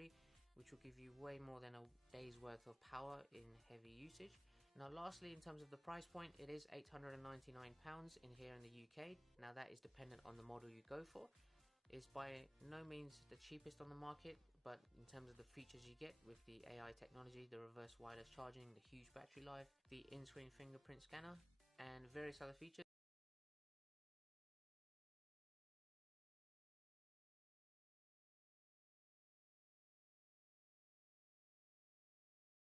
battery, which will give you way more than a day's worth of power in heavy usage. Now lastly, in terms of the price point, it is £899 in here in the UK. Now that is dependent on the model you go for. It's by no means the cheapest on the market, but in terms of the features you get with the AI technology, the reverse wireless charging, the huge battery life, the in-screen fingerprint scanner, and various other features,